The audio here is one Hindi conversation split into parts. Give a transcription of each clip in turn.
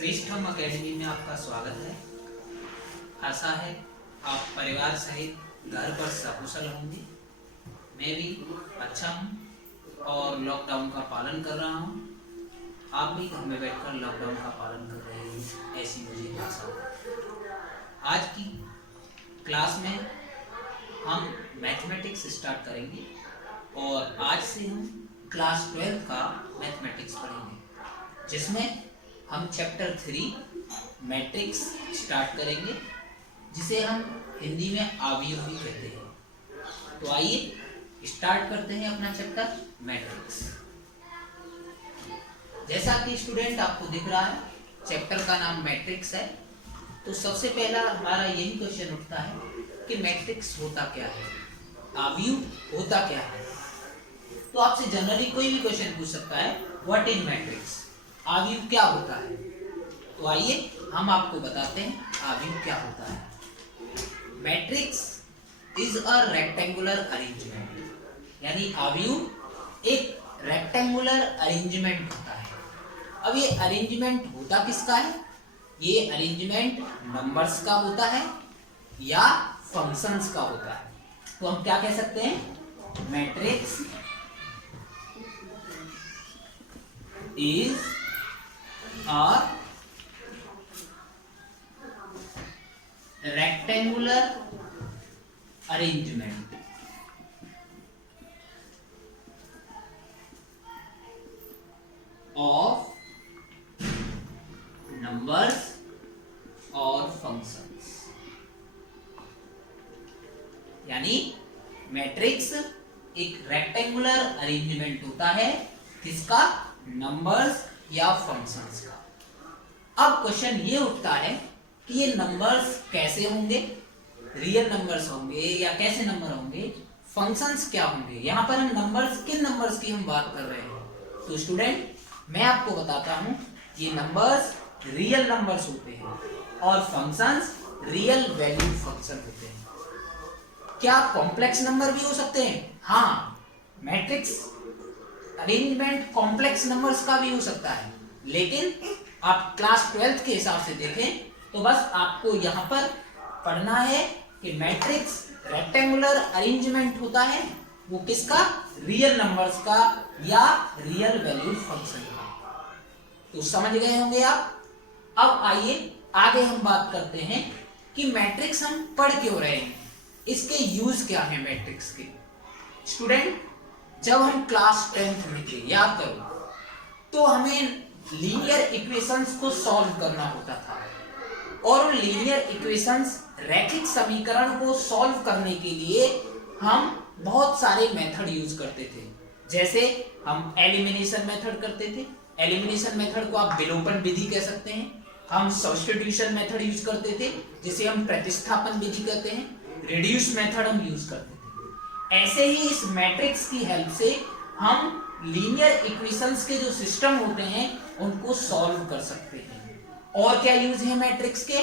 श्रेष्ठम एकेडमी में आपका स्वागत है। आशा है आप परिवार सहित घर पर सकुशल होंगे। मैं भी अच्छा हूँ और लॉकडाउन का पालन कर रहा हूँ। आप भी घर में बैठकर लॉकडाउन का पालन कर रहे हैं, ऐसी मुझे आशा है। आज की क्लास में हम मैथमेटिक्स स्टार्ट करेंगे और आज से हम क्लास 12 का मैथमेटिक्स पढ़ेंगे, जिसमें हम चैप्टर 3 मैट्रिक्स स्टार्ट करेंगे, जिसे हम हिंदी में अवयव भी कहते हैं। तो आइए स्टार्ट करते हैं अपना चैप्टर मैट्रिक्स। जैसा कि स्टूडेंट आपको दिख रहा है, चैप्टर का नाम मैट्रिक्स है। तो सबसे पहला हमारा यही क्वेश्चन उठता है कि मैट्रिक्स होता क्या है, अवयव होता क्या है। तो आपसे जनरली कोई भी क्वेश्चन पूछ सकता है, व्हाट इज मैट्रिक्स, अवयव क्या होता है। तो आइए हम आपको बताते हैं अवयव क्या होता है। Matrix is a rectangular arrangement, यानी अवयव एक रेक्टेंगुलर अरेंजमेंट होता है। अब ये अरेंजमेंट होता किसका है? ये अरेंजमेंट नंबर्स का होता है या फंक्शंस का होता है। तो हम क्या कह सकते हैं, matrix is a rectangular arrangement of numbers और functions। यानी मैट्रिक्स एक रेक्टेंगुलर अरेंजमेंट होता है, किसका? नंबर्स या फंक्शंस का। अब क्वेश्चन ये उठता है कि ये नंबर्स कैसे होंगे, रियल नंबर्स होंगे या कैसे नंबर होंगे, फंक्शंस क्या होंगे। यहाँ पर हम नंबर्स, किन नंबर्स की हम बात कर रहे हैं? तो स्टूडेंट मैं आपको बताता हूँ, ये नंबर्स रियल नंबर्स होते हैं और फंक्शंस रियल वैल्यू फंक्शन होते हैं। क्या कॉम्प्लेक्स नंबर भी हो सकते हैं? हाँ, मैट्रिक्स अरेंजमेंट कॉम्प्लेक्स नंबर्स का भी हो सकता है, लेकिन आप क्लास 12 के हिसाब से देखें तो बस आपको यहाँ पर पढ़ना है कि मैट्रिक्स रेक्टेंगुलर अरेंजमेंट होता है, वो किसका? रियल नंबर्स का या रियल वैल्यू फंक्शन का। तो समझ गए होंगे आप। अब आइए आगे हम बात करते हैं कि मैट्रिक्स हम पढ़ क्यों रहे हैं, इसके यूज क्या है मैट्रिक्स के। स्टूडेंट जब हम क्लास 10th में थे, याद करो, तो हमें लीनियर इक्वेशंस को सॉल्व करना होता था और लीनियर इक्वेशंस, रैखिक समीकरण को सॉल्व करने के लिए हम बहुत सारे मेथड यूज करते थे। जैसे हम एलिमिनेशन मेथड करते थे, एलिमिनेशन मेथड को आप विलोपन विधि कह सकते हैं। हम सब्स्टिट्यूशन मेथड यूज करते थे, जिसे हम प्रतिस्थापन विधि कहते हैं। रिड्यूस मेथड हम यूज करते थे। ऐसे ही इस मैट्रिक्स की हेल्प से हम लीनियर इक्वेशंस के जो सिस्टम होते हैं उनको सॉल्व कर सकते हैं। और क्या यूज है मैट्रिक्स के?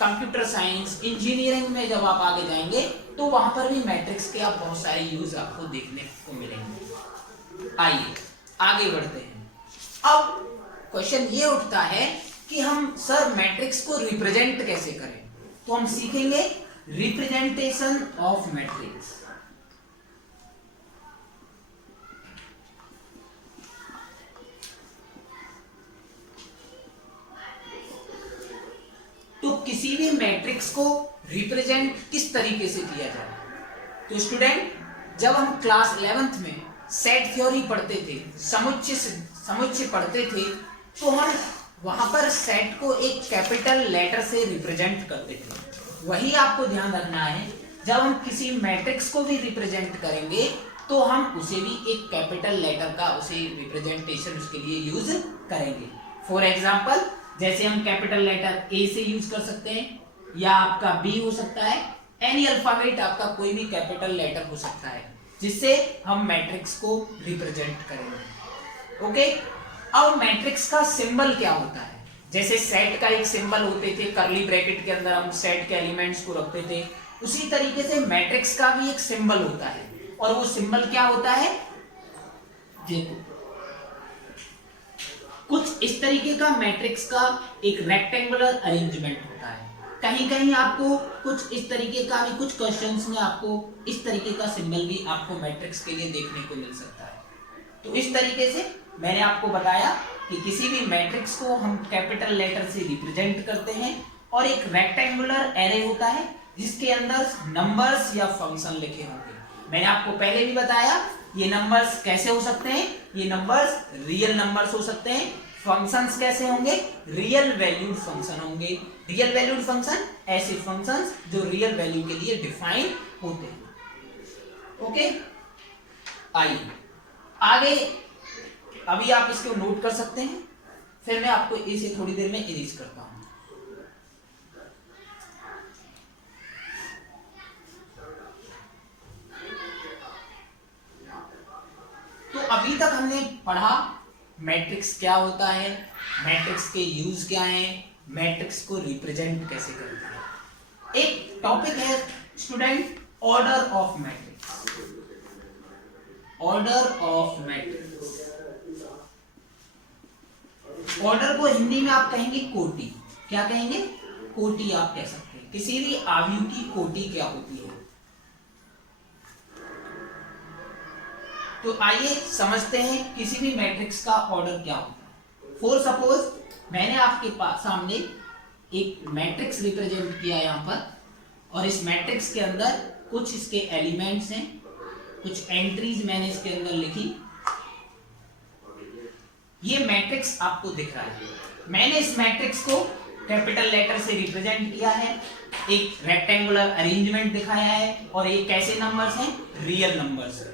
कंप्यूटर साइंस, इंजीनियरिंग में जब आप आगे जाएंगे तो वहां पर भी मैट्रिक्स के आप बहुत सारे यूज आपको देखने को मिलेंगे। आइए आगे बढ़ते हैं। अब क्वेश्चन ये उठता है कि हम सर मैट्रिक्स को रिप्रेजेंट कैसे करें। तो हम सीखेंगे रिप्रेजेंटेशन ऑफ मैट्रिक्स। तो किसी भी मैट्रिक्स को रिप्रेजेंट किस तरीके से किया जाए? तो स्टूडेंट जब हम क्लास 11th में सेट थ्योरी पढ़ते थे, समुच्चय पढ़ते थे, तो हम वहां पर सेट को एक कैपिटल लेटर से रिप्रेजेंट करते थे। वही आपको ध्यान रखना है, जब हम किसी मैट्रिक्स को भी रिप्रेजेंट करेंगे तो हम उसे भी एक कैपिटल लेटर का उसे रिप्रेजेंटेशन उसके लिए यूज करेंगे। फॉर एग्जाम्पल, जैसे हम कैपिटल लेटर ए से यूज कर सकते हैं, या आपका बी हो सकता है, एनी अल्फाबेट आपका कोई भी कैपिटल लेटर हो सकता है, जिससे हम मैट्रिक्स को रिप्रेजेंट करेंगे। ओके, अब मैट्रिक्स का सिंबल क्या होता है? जैसे सेट का एक सिंबल होते थे, कर्ली ब्रैकेट के अंदर हम सेट के एलिमेंट्स को रखते थे, उसी तरीके से मैट्रिक्स का भी एक सिंबल होता है। और वो सिंबल क्या होता है? देखो, कुछ इस तरीके का मैट्रिक्स का एक रेक्टेंगुलर अरेंजमेंट होता है। कहीं कहीं आपको कुछ इस तरीके का भी, कुछ क्वेश्चंस में आपको इस तरीके का सिंबल भी आपको मैट्रिक्स के लिए देखने को मिल सकता है। तो इस तरीके से मैंने आपको बताया कि किसी भी मैट्रिक्स को हम कैपिटल लेटर से रिप्रेजेंट करते हैं और एक रेक्टेंगुलर एरे होता है जिसके अंदर नंबर्स या फंक्शन लिखे होंगे। मैंने आपको पहले भी बताया ये नंबर्स कैसे हो सकते हैं, ये नंबर्स रियल नंबर्स हो सकते हैं। फंक्शंस कैसे होंगे, रियल वैल्यूड फंक्शन होंगे। रियल वैल्यूड फंक्शन ऐसे फंक्शंस जो रियल वैल्यू के लिए डिफाइन होते हैं। ओके, आइए आगे, अभी आप इसको नोट कर सकते हैं, फिर मैं आपको इसे थोड़ी देर में इरेज करता हूं। तो अभी तक हमने पढ़ा मैट्रिक्स क्या होता है, मैट्रिक्स के यूज क्या हैं, मैट्रिक्स को रिप्रेजेंट कैसे करते हैं। एक टॉपिक है student, order of matrix. Order of matrix, order को हिंदी में आप कहेंगे कोटि। क्या कहेंगे, कोटि आप कह सकते हैं। किसी भी आयु की कोटि क्या होती है। तो आइए समझते हैं किसी भी मैट्रिक्स का ऑर्डर क्या होता है। फॉर सपोज मैंने आपके पास सामने एक मैट्रिक्स रिप्रेजेंट किया यहां पर, और इस मैट्रिक्स के अंदर कुछ इसके एलिमेंट्स हैं, कुछ एंट्रीज मैंने इसके अंदर लिखी। ये मैट्रिक्स आपको दिख रहा है। मैंने इस मैट्रिक्स को कैपिटल लेटर से रिप्रेजेंट किया है, एक रेक्टेंगुलर अरेंजमेंट दिखाया है, और ये कैसे नंबर्स हैं, रियल नंबर्स।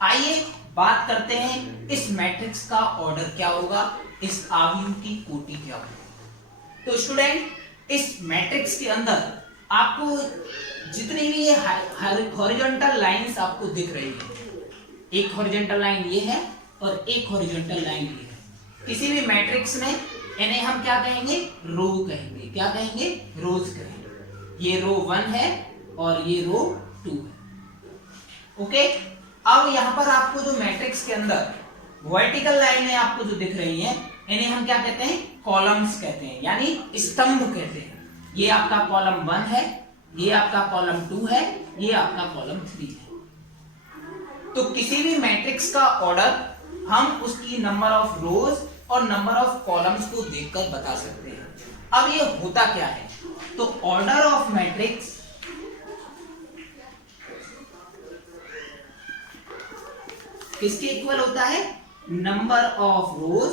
आइए बात करते हैं इस मैट्रिक्स का ऑर्डर क्या होगा, इस आयु की कोटि क्या होगी। तो स्टूडेंट इस मैट्रिक्स के अंदर आपको जितनी भी ये हॉरिजॉन्टल लाइंस आपको दिख रही है, एक हॉरिजॉन्टल लाइन ये है और एक हॉरिजॉन्टल लाइन ये है। किसी भी मैट्रिक्स में इन्हें हम क्या कहेंगे, रो कहेंगे। क्या कहेंगे, रोज कहेंगे। ये रो 1 है और ये रो 2 है। ओके, अब यहां पर आपको जो मैट्रिक्स के अंदर वर्टिकल लाइनें आपको जो दिख रही हैं, इन्हें हम क्या कहते हैं, कॉलम्स कहते हैं, यानी स्तंभ कहते हैं। ये आपका कॉलम 1 है, ये आपका कॉलम 2 है, ये आपका कॉलम 3 है। तो किसी भी मैट्रिक्स का ऑर्डर हम उसकी नंबर ऑफ रोज और नंबर ऑफ कॉलम्स को देखकर बता सकते हैं। अब ये होता क्या है, तो ऑर्डर ऑफ मैट्रिक्स किसके इक्वल होता है, number of rows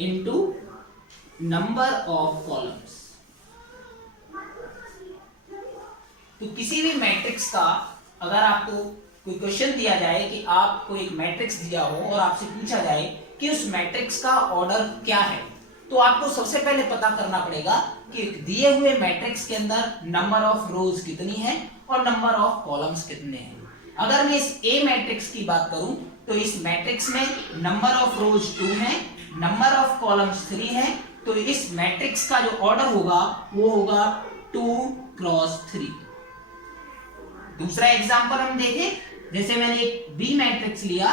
into number of columns. तो किसी भी मैट्रिक्स का अगर आपको कोई क्वेश्चन दिया जाए कि आपको एक मैट्रिक्स दिया हो और आपसे पूछा जाए कि उस मैट्रिक्स का ऑर्डर क्या है, तो आपको सबसे पहले पता करना पड़ेगा कि दिए हुए मैट्रिक्स के अंदर नंबर ऑफ रोज कितनी है और नंबर ऑफ कॉलम्स कितने हैं। अगर मैं इस ए मैट्रिक्स की बात करूं तो इस मैट्रिक्स में नंबर ऑफ रोज 2 है, नंबर ऑफ कॉलम्स 3 है। तो इस मैट्रिक्स का जो ऑर्डर होगा वो होगा 2 क्रॉस 3। दूसरा एग्जांपल हम देखें, जैसे मैंने एक बी मैट्रिक्स लिया,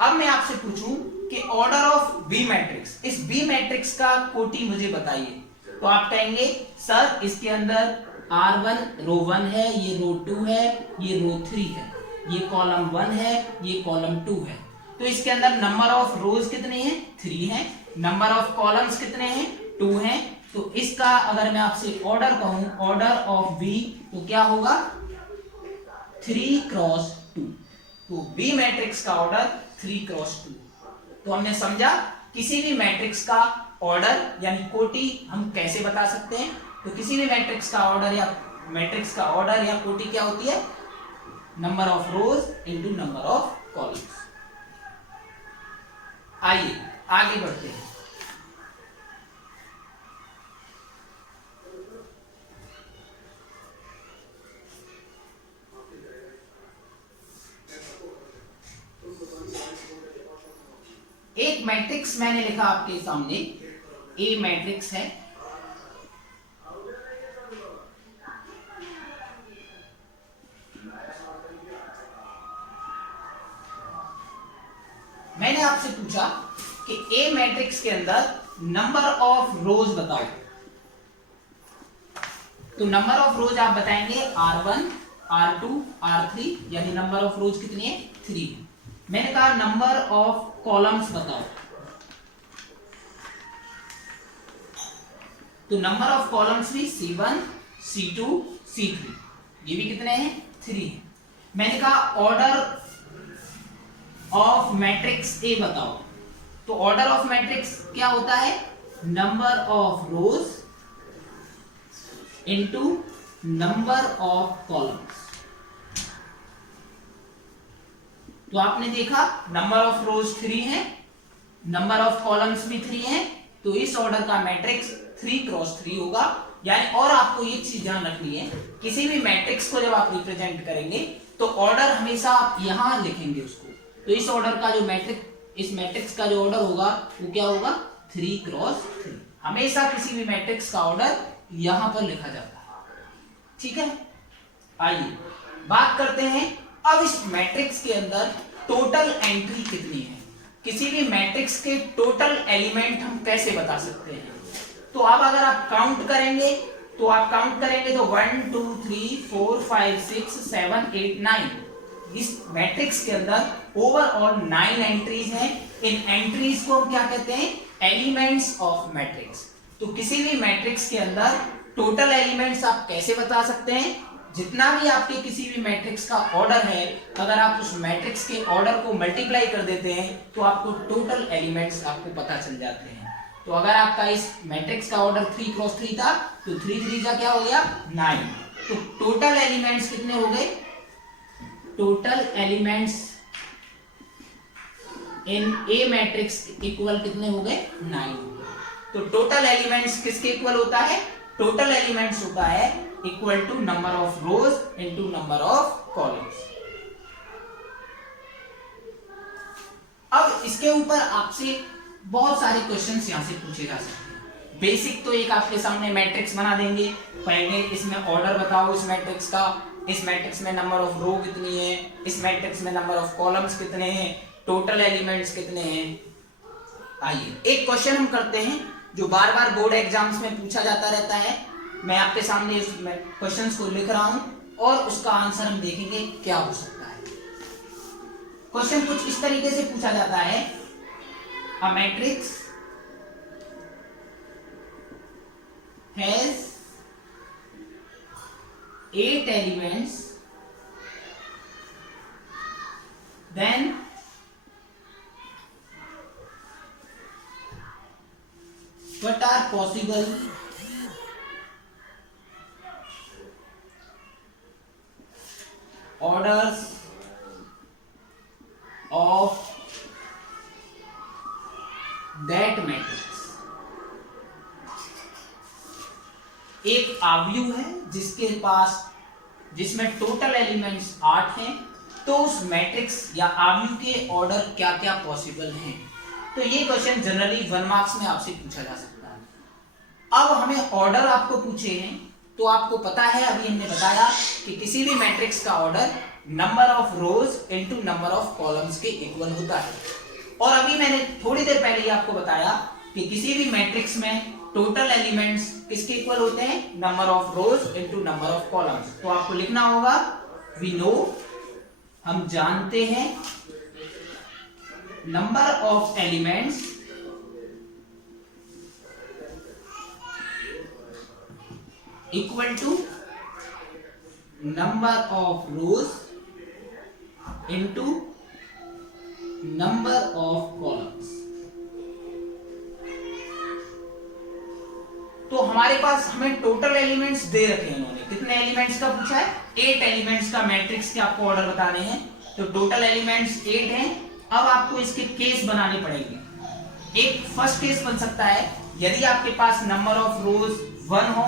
अब मैं आपसे पूछूं कि ऑर्डर ऑफ बी मैट्रिक्स, इस बी मैट्रिक्स का कोटि मुझे बताइए। तो आप कहेंगे सर इसके अंदर R1 रो 1 है, ये रो 2 है, ये रो 3 है, ये कॉलम 1 है, ये कॉलम 2 है। तो इसके अंदर नंबर ऑफ रोज कितने हैं, 3 है, नंबर ऑफ कॉलम्स कितने हैं, 2 हैं। तो इसका अगर मैं आपसे ऑर्डर कहूं, ऑर्डर ऑफ बी, तो क्या होगा 3 क्रॉस 2। तो बी मैट्रिक्स का ऑर्डर 3 क्रॉस 2। तो हमने समझा किसी भी मैट्रिक्स का ऑर्डर यानी कोटि हम कैसे बता सकते हैं। तो किसी भी मैट्रिक्स का ऑर्डर या कोटि क्या होती है, number of rows into number of columns. आइए आगे बढ़ते हैं। एक मैट्रिक्स मैंने लिखा आपके सामने, ए मैट्रिक्स है। मैंने आपसे पूछा कि ए मैट्रिक्स के अंदर नंबर ऑफ रोज बताओ, तो नंबर ऑफ रोज आप बताएंगे R1 R2 R3, यानी नंबर ऑफ रोज कितनी है 3। मैंने कहा नंबर ऑफ कॉलम्स बताओ, तो नंबर ऑफ कॉलम्स भी C1 C2 C3, ये भी कितने हैं 3 है। मैंने कहा ऑर्डर ऑफ मैट्रिक्स ए बताओ, तो ऑर्डर ऑफ मैट्रिक्स क्या होता है number of rows into number of columns. तो आपने देखा नंबर ऑफ रोज 3 है, नंबर ऑफ कॉलम्स भी 3 है, तो इस ऑर्डर का मैट्रिक्स 3x3 होगा। यानी और आपको ये चीज ध्यान रखनी है, किसी भी मैट्रिक्स को जब आप रिप्रेजेंट करेंगे तो ऑर्डर हमेशा आप यहां लिखेंगे उसको, तो इस ऑर्डर का जो इस मैट्रिक्स का जो ऑर्डर होगा वो क्या होगा 3x3। हमेशा किसी भी मैट्रिक्स का ऑर्डर यहां पर लिखा जाता है, ठीक है। आइए बात करते हैं अब इस मैट्रिक्स के अंदर टोटल एंट्री कितनी है। किसी भी मैट्रिक्स के टोटल एलिमेंट हम कैसे बता सकते हैं, तो अब अगर आप काउंट करेंगे तो 1 2 3 4 5 6 7 8 9, इस मैट्रिक्स के अंदर ओवरऑल 9 एंट्रीज हैं। इन एंट्रीज को हम क्या कहते हैं एलिमेंट्स ऑफ मैट्रिक्स। तो किसी भी मैट्रिक्स के अंदर टोटल एलिमेंट्स आप कैसे बता सकते हैं, जितना भी आपके किसी भी मैट्रिक्स का ऑर्डर है, अगर आप उस मैट्रिक्स के ऑर्डर को मल्टीप्लाई कर देते हैं तो आपको टोटल एलिमेंट्स आपको पता चल जाते हैं। तो अगर आपका इस मैट्रिक्स का ऑर्डर 3x3 था तो 3 3 का क्या हो गया 9। तो टोटल एलिमेंट्स कितने हो गए, total elements in A matrix equal कितने हो गए 9। तो टोटल एलिमेंट्स किसके इक्वल होता है, टोटल एलिमेंट्स होता है equal to number of rows into number of columns. अब इसके ऊपर आपसे बहुत सारे क्वेश्चंस यहां से पूछे जा सकते हैं। बेसिक तो एक आपके सामने मैट्रिक्स बना देंगे, पहले इसमें ऑर्डर बताओ इस मैट्रिक्स का, इस मैट्रिक्स में नंबर ऑफ रो कितनी है, इस मैट्रिक्स में नंबर ऑफ कॉलम्स कितने हैं, टोटल एलिमेंट्स कितने हैं। आइए एक क्वेश्चन हम करते हैं जो बार बार बोर्ड एग्जाम्स में पूछा जाता रहता है। मैं आपके सामने इस क्वेश्चंस को लिख रहा हूं और उसका आंसर हम देखेंगे क्या हो सकता है। क्वेश्चन कुछ इस तरीके से पूछा जाता है, a matrix has 8 elements, then what are possible orders of that matrix। एक आव्यूह है जिसमें टोटल एलिमेंट्स 8 हैं, तो उस मैट्रिक्स या आव्यूह के ऑर्डर क्या क्या पॉसिबल हैं। तो ये क्वेश्चन जनरली 1 मार्क्स में आपसे पूछा जा सकता है। अब हमें ऑर्डर आपको पूछे हैं तो आपको पता है, अभी हमने बताया कि किसी भी मैट्रिक्स का order number of rows into number of columns के इक्वल होता है। और अभी मैंने थोड़ी देर पहले ही आपको बताया कि किसी भी मैट्रिक्स में टोटल एलिमेंट्स किसके इक्वल होते हैं, number of rows into number of columns. तो आपको लिखना होगा वी नो, हम जानते हैं, number of elements equal to number of rows into number of columns. तो हमारे पास हमें टोटल एलिमेंट्स दे रखे हैं इन्होंने, कितने एलिमेंट्स का पूछा है 8 एलिमेंट्स का मैट्रिक्स के आपको ऑर्डर बताने हैं। तो टोटल एलिमेंट्स 8 हैं। अब आपको इसके केस बनाने पड़ेंगे। एक फर्स्ट केस बन सकता है, यदि आपके पास नंबर ऑफ रोज 1 हो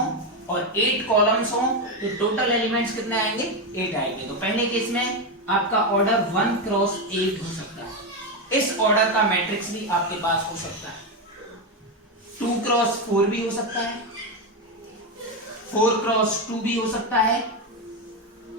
और 8 कॉलम्स हो तो टोटल एलिमेंट्स कितने आएंगे 8 आएंगे। तो पहले केस में आपका ऑर्डर 1x8 हो सकता है। इस ऑर्डर का मैट्रिक्स भी आपके पास हो सकता है। 2x4 भी हो सकता है, 4x2 भी हो सकता है,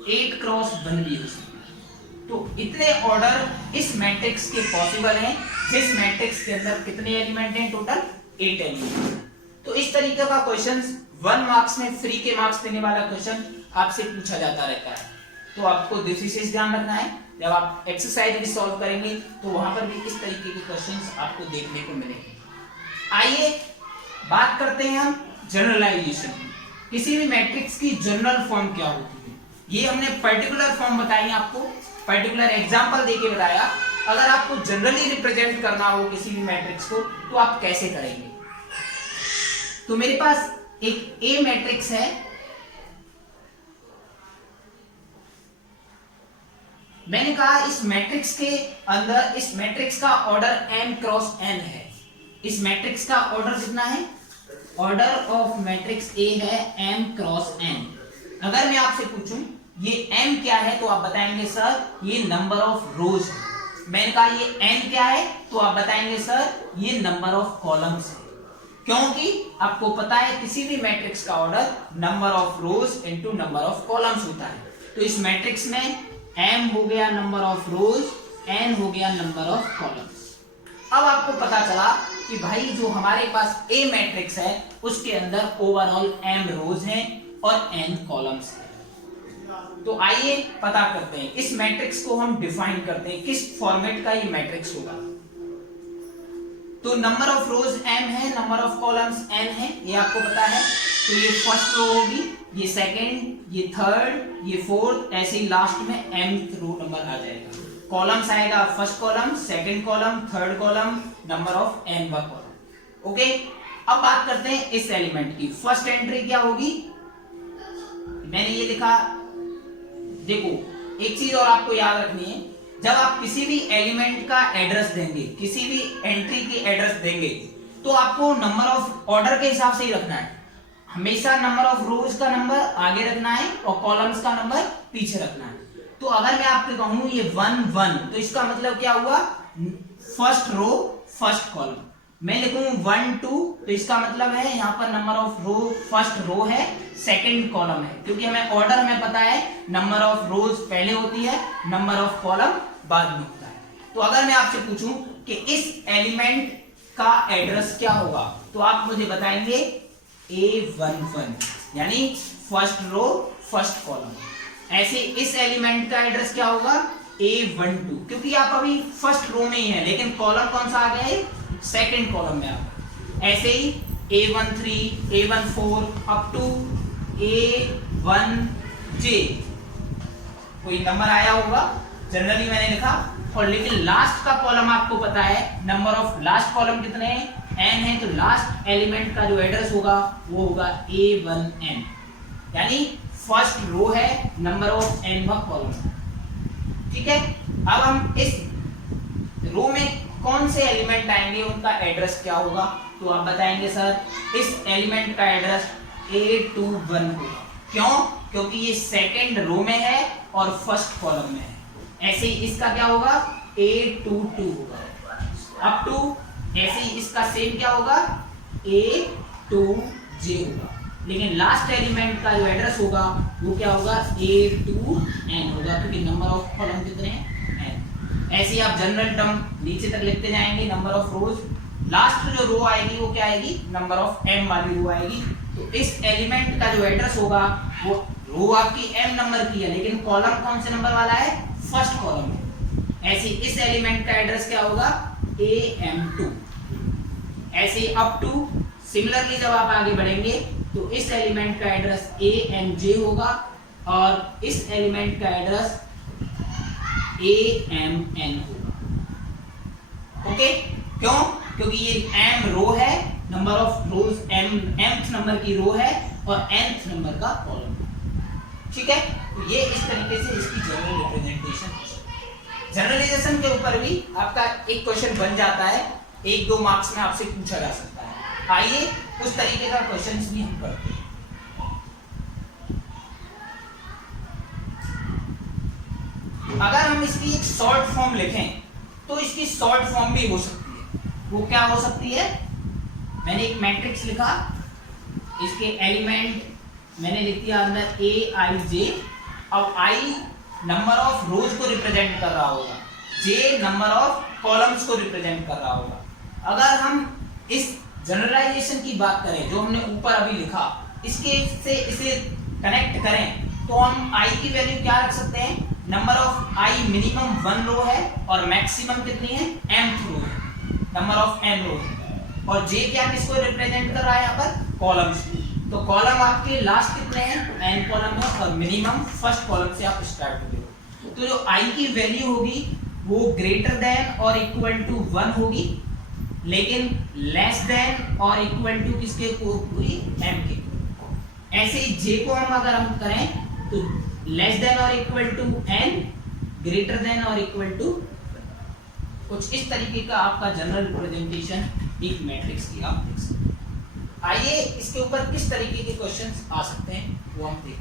8 क्रॉस 1 भी हो सकता है। तो इतने ऑर्डर इस मैट्रिक्स के पॉसिबल हैं, जिस मैट्रिक्स के अंदर कितने एलिमेंट हैं, टोटल 8 एलिमेंट। तो इस तरीके का क्वेश्चन 1 मार्क्स में फ्री के मार्क्स देने वाला क्वेश्चन आपसे पूछा जाता रहता है। तो आपको दिस विशेष ध्यान रखना है, जब आप एक्सरसाइज भी सॉल्व करेंगे तो वहां पर भी इस तरीके के क्वेश्चंस आपको देखने को मिलेंगे। आइए बात करते हैं हम जनरलाइजेशन की। किसी भी मैट्रिक्स की जनरल फॉर्म क्या होती है, ये हमने पर्टिकुलर फॉर्म बताई आपको, पर्टिकुलर एग्जांपल देके बताया। अगर आपको जनरली रिप्रेजेंट करना हो किसी भी मैट्रिक्स को तो आप कैसे करेंगे। तो मेरे पास एक ए मैट्रिक्स है, मैंने कहा इस मैट्रिक्स के अंदर इस मैट्रिक्स का ऑर्डर m क्रॉस n है। इस मैट्रिक्स का ऑर्डर कितना है, ऑर्डर ऑफ मैट्रिक्स A है m क्रॉस n। अगर मैं आपसे पूछूं ये m क्या है तो आप बताएंगे सर ये नंबर ऑफ रोज है। मैंने कहा ये n क्या है तो आप बताएंगे सर ये नंबर ऑफ कॉलम्स है, क्योंकि आपको पता है किसी भी मैट्रिक्स का order number of rows into number of columns होता है। तो इस मैट्रिक्स में m हो गया नंबर ऑफ रोज, n हो गया नंबर ऑफ कॉलम्स। अब आपको पता चला कि भाई जो हमारे पास A मैट्रिक्स है उसके अंदर ओवरऑल m रोज हैं और n कॉलम्स हैं। तो आइए पता करते हैं, इस मैट्रिक्स को हम डिफाइन करते हैं, किस फॉर्मेट का ये मैट्रिक्स होगा। तो नंबर ऑफ रोज m है, नंबर ऑफ कॉलम्स n है, ये आपको पता है। तो ये फर्स्ट रो होगी, ये सेकंड, ये थर्ड, ये फोर्थ, ऐसे ही लास्ट में mth रो नंबर आ जाएगा। कॉलम्स आएगा first column, second column, third column, number of n वा कॉलम। ओके, अब बात करते हैं इस एलिमेंट की। फर्स्ट एंट्री क्या होगी, मैंने ये लिखा, देखो एक चीज और आपको याद रखनी है, जब आप किसी भी एलिमेंट का एड्रेस देंगे, किसी भी एंट्री की एड्रेस देंगे तो आपको नंबर ऑफ ऑर्डर के हिसाब से ही रखना है। हमेशा नंबर ऑफ रोज का नंबर आगे रखना है और कॉलम्स का नंबर पीछे रखना है। तो अगर मैं आपको कहूं ये 1 1 तो इसका मतलब क्या हुआ, फर्स्ट रो फर्स्ट कॉलम। मैं लिखूं 1 2 तो इसका मतलब है यहाँ पर number of row first row है, सेकंड कॉलम है, क्योंकि हमें ऑर्डर में पता है नंबर ऑफ रोज पहले होती है, नंबर ऑफ कॉलम बाद में होता है। तो अगर मैं आपसे पूछूं कि इस एलिमेंट का एड्रेस क्या होगा तो आप मुझे बताएंगे A11 यानी फर्स्ट रो फर्स्ट कॉलम। ऐसे इस एलिमेंट का एड्रेस क्या होगा A12, क्योंकि आप अभी फर्स्ट रो में ही है लेकिन कॉलम कौन सा आ गया है, सेकंड कॉलम में आ गया। ऐसे ही A13 A14 up to A1J कोई नंबर आया होगा, जनरली मैंने लिखा। और लेकिन लास्ट का कॉलम आपको पता है नंबर ऑफ लास्ट कॉलम कितने हैं, n है, तो लास्ट एलिमेंट का जो एड्रेस होगा वो होगा A1n, यानी फर्स्ट रो है, नंबर ऑफ n वा कॉलम। ठीक है, अब हम इस रो में कौन से एलिमेंट आएंगे उनका एड्रेस क्या होगा, तो आप बताएंगे सर इस एलिमेंट का एड्रेस A21 होगा। क्यों, क्योंकि ये सेकंड रो में है और फर्स्ट कॉलम में है। ऐसे ही इसका क्या होगा A22 होगा, अप टू ऐसे ही इसका सेम क्या होगा A2J होगा। लेकिन लास्ट एलिमेंट का जो एड्रेस होगा वो क्या होगा A2n होगा, क्योंकि नंबर ऑफ कॉलम कितने हैं n। ऐसे ही आप जनरल टर्म नीचे तक लिखते जाएंगे, नंबर ऑफ रोज, लास्ट जो रो आएगी वो क्या आएगी, नंबर ऑफ m वाली रो आएगी। तो इस एलिमेंट का जो एड्रेस होगा वो रो आपकी m नंबर की है लेकिन कॉलम कौन से नंबर वाला है, फर्स्ट कॉलम में। ऐसे इस एलिमेंट का एड्रेस क्या होगा AM2। ऐसे ही अप टू सिमिलरली जब आप आगे बढ़ेंगे तो इस एलिमेंट का एड्रेस AMJ होगा और इस एलिमेंट का एड्रेस AMN होगा। ओके, क्यों, क्योंकि ये m रो है, number of rose mth number की रो है और nth नंबर का कॉलम। ठीक है, तो ये इस तरीके से इसकी जनरल रिप्रेजेंटेशन है। जनरलाइजेशन के ऊपर भी आपका एक क्वेश्चन बन जाता है, 1-2 मार्क्स में आपसे पूछा जा सकता है। आइए उस तरीके का क्वेश्चंस भी हम करते हैं। अगर हम इसकी एक शॉर्ट फॉर्म लिखें तो इसकी शॉर्ट फॉर्म भी हो सकती है। वो क्या हो सकती है, मैंने एक मैट्रिक्स लिखा, इसके एलिमेंट मैंने लिख दिया अंदर AIJ अब आई नंबर ऑफ रोज को रिप्रेजेंट कर रहा होगा, जे नंबर ऑफ कॉलम्स को रिप्रेजेंट कर रहा होगा। अगर हम इस जनरलाइजेशन की बात करें जो हमने ऊपर अभी लिखा, इसके से इसे कनेक्ट करें तो हम आई की वैल्यू क्या रख सकते हैं, नंबर ऑफ आई मिनिमम 1 रो है और मैक्सिमम कितनी है, mth रो है, नंबर ऑफ m रो है। और जे क्या किसको रिप्रेजेंट कर रहा है यहाँ पर, कॉलम्स। तो कॉलम आपके लास्ट कितने हैं, n कॉलम है और मिनिमम फर्स्ट कॉलम से आप स्टार्ट करोगे। तो जो i की वैल्यू होगी वो ग्रेटर देन और इक्वल टू 1 होगी, लेकिन लेस देन और इक्वल टू किसके होगी, m के। ऐसे ही j को अगर हम करें तो लेस देन और equal to n, greater than और इक्वल टू, कुछ इस तरीके का आपका जनरल रिप्रेजेंटेशन एक मैट्रिक्स की आप देख सकते हैं। आइए इसके ऊपर किस तरीके के क्वेश्चंस आ सकते हैं वो हम देखते हैं।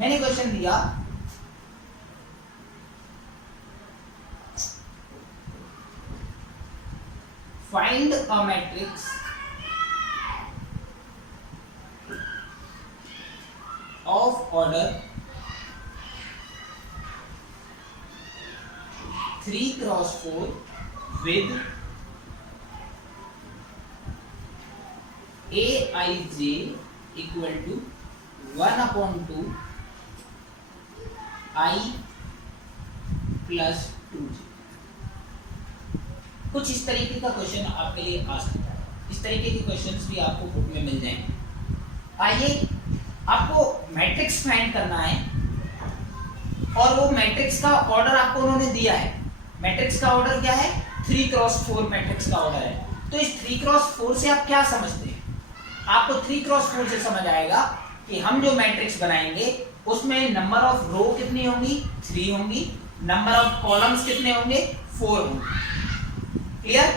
मैंने क्वेश्चन दिया find a matrix of order 3 cross 4 with aij equal to 1/2 I plus 2j। कुछ इस तरीके का क्वेश्चन आपके लिए आ सकता है। इस तरीके के क्वेश्चंस भी आपको बुक में मिल जाएंगे। आइए आपको मैट्रिक्स फाइंड करना है और वो मैट्रिक्स का ऑर्डर आपको उन्होंने दिया है। मैट्रिक्स का ऑर्डर क्या है, 3x4 मैट्रिक्स का ऑर्डर है। तो इस 3x4 से आप क्या समझते हैं, आपको 3x4 से समझ आएगा कि हम जो मैट्रिक्स बनाएंगे उसमें नंबर ऑफ रो कितनी होंगी, 3 होंगी, नंबर ऑफ कॉलम्स कितने होंगे, 4 होंगे। क्लियर।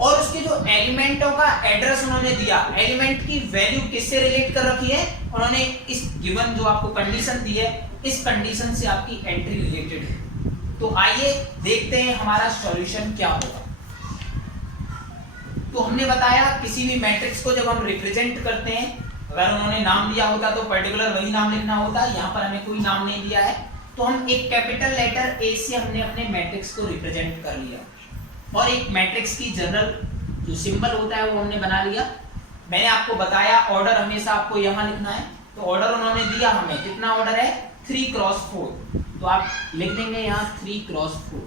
और उसके जो एलिमेंटों का एड्रेस उन्होंने दिया, एलिमेंट की वैल्यू किससे रिलेट कर रखी है, उन्होंने इस गिवन जो आपको कंडीशन दी है इस कंडीशन से आपकी एंट्री रिलेटेड है। तो आइए देखते हैं हमारा सॉल्यूशन क्या होगा। तो हमने बताया किसी भी मैट्रिक्स को जब हम रिप्रेजेंट करते हैं, अगर उन्होंने नाम दिया होता तो पर्टिकुलर वही नाम लिखना होता, यहाँ पर हमें कोई नाम नहीं दिया है तो हम एक कैपिटल लेटर ए से हमने अपने मैट्रिक्स को रिप्रेजेंट कर लिया और एक मैट्रिक्स की जनरल जो सिंबल होता है वो हमने बना लिया। मैंने आपको बताया ऑर्डर हमेशा आपको यहाँ लिखना है, तो ऑर्डर उन्होंने दिया हमें, कितना ऑर्डर है, 3x4, तो आप लिख देंगे यहाँ 3x4।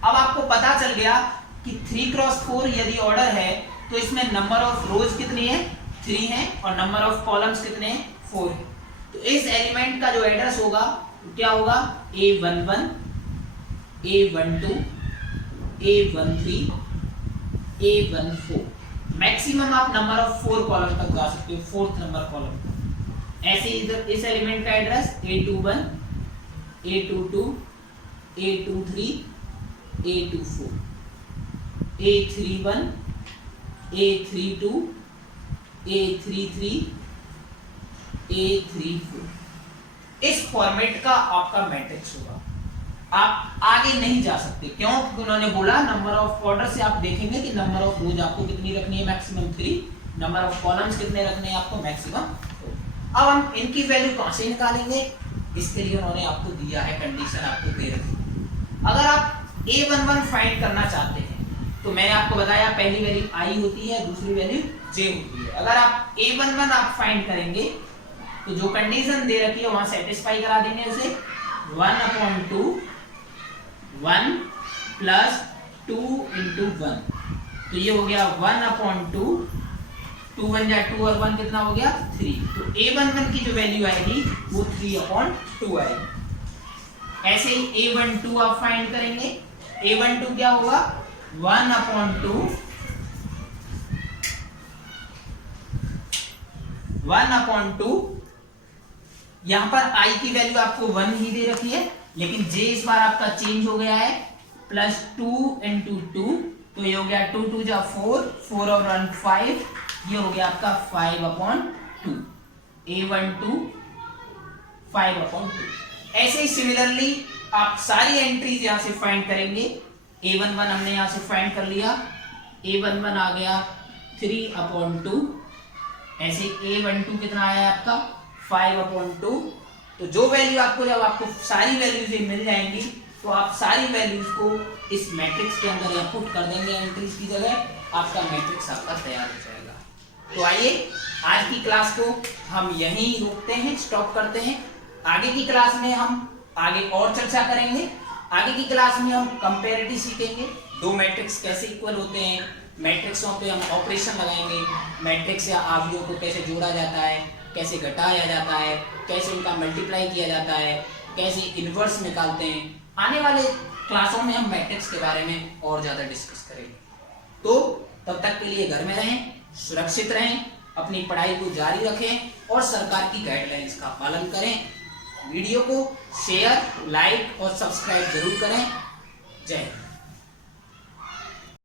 अब आपको पता चल गया कि 3x4 यदि ऑर्डर है तो इसमें नंबर ऑफ रोज कितनी है, 3 है और नंबर ऑफ कॉलम्स कितने हैं, 4 है। तो इस एलिमेंट का जो एड्रेस होगा क्या होगा, A11, A12, A13, A14। Maximum आप नंबर ऑफ 4 कॉलम तक जा सकते हो, 4th नंबर कॉलम। ऐसे इधर इस एलिमेंट का address A21, A22, A23, A24, A31, A32, A33, A34। इस फॉर्मेट का आपका मैट्रिक्स होगा। आप आगे नहीं जा सकते, क्यों, क्योंकि उन्होंने बोला नंबर ऑफ ऑर्डर से आप देखेंगे कि नंबर ऑफ रोज आपको कितनी रखनी है, मैक्सिमम 3, नंबर ऑफ कॉलम्स कितने रखने हैं आपको, मैक्सिमम 4। अब हम इनकी वैल्यू कहां से निकालेंगे, इसके लिए उन्होंने आपको दिया है कंडीशन, आपको दे रखी। अगर आप A11 फाइंड करना चाहते हैं तो मैंने आपको बताया पहली वैल्यू I होती है, दूसरी वैल्यू J होती है। अगर आप A11 आप फाइंड करेंगे तो जो कंडीशन दे रखी है वहां सेटिस्फाई करा देंगे उसे, 1/2 1 प्लस 2 इंटू 1, तो ये हो गया 1/2, 2 1 जा 2 और 1 कितना हो गया, 3। तो A11 की जो वैल्यू आएगी वो 3/2 आएगी। ऐसे ही A12 आप फाइंड करेंगे, A12 क्या होगा, 1/2 यहां पर I की वैल्यू आपको 1 ही दे रखी है, लेकिन J इस बार आपका चेंज हो गया है, प्लस 2 इंटू 2, तो ये हो गया 2 2 जा 4, 4 और 1 5, ये हो गया आपका 5/2। A12 5/2। ऐसे ही सिमिलरली आप सारी एंट्रीज यहां से फाइंड करेंगे। A11 हमने यहां से फाइंड कर लिया, A11 आ गया 3/2। ऐसे A12 कितना आया आपका 5/2। तो जो वैल्यू आपको, जब आपको सारी वैल्यूज मिल जाएंगी तो आप सारी वैल्यूज को इस मैट्रिक्स के अंदर यहाँ पुट कर देंगे एंट्रीज की जगह, आपका मैट्रिक्स आपका तैयार हो जाएगा। तो आइए आज की क्लास को हम यहीं रोकते हैं, स्टॉप करते हैं। आगे की क्लास में हम आगे और चर्चा करेंगे। आगे की क्लास में हम कंपैरिटी सीखेंगे, दो मैट्रिक्स कैसे इक्वल होते हैं, मैट्रिक्सों पे हम ऑपरेशन लगाएंगे, मैट्रिक्स या अवयवों को कैसे जोड़ा जाता है, कैसे घटाया जाता है, कैसे उनका मल्टीप्लाई किया जाता है, कैसे इनवर्स निकालते हैं। आने वाले क्लासों में हम मैट्रिक्स के बारे में और ज्यादा डिस्कस करेंगे। तो तब तक के लिए घर में रहें, सुरक्षित रहें, अपनी पढ़ाई को जारी रखें और सरकार की गाइडलाइंस का पालन करें। वीडियो को शेयर, लाइक और सब्सक्राइब जरूर करें। जय हिंद।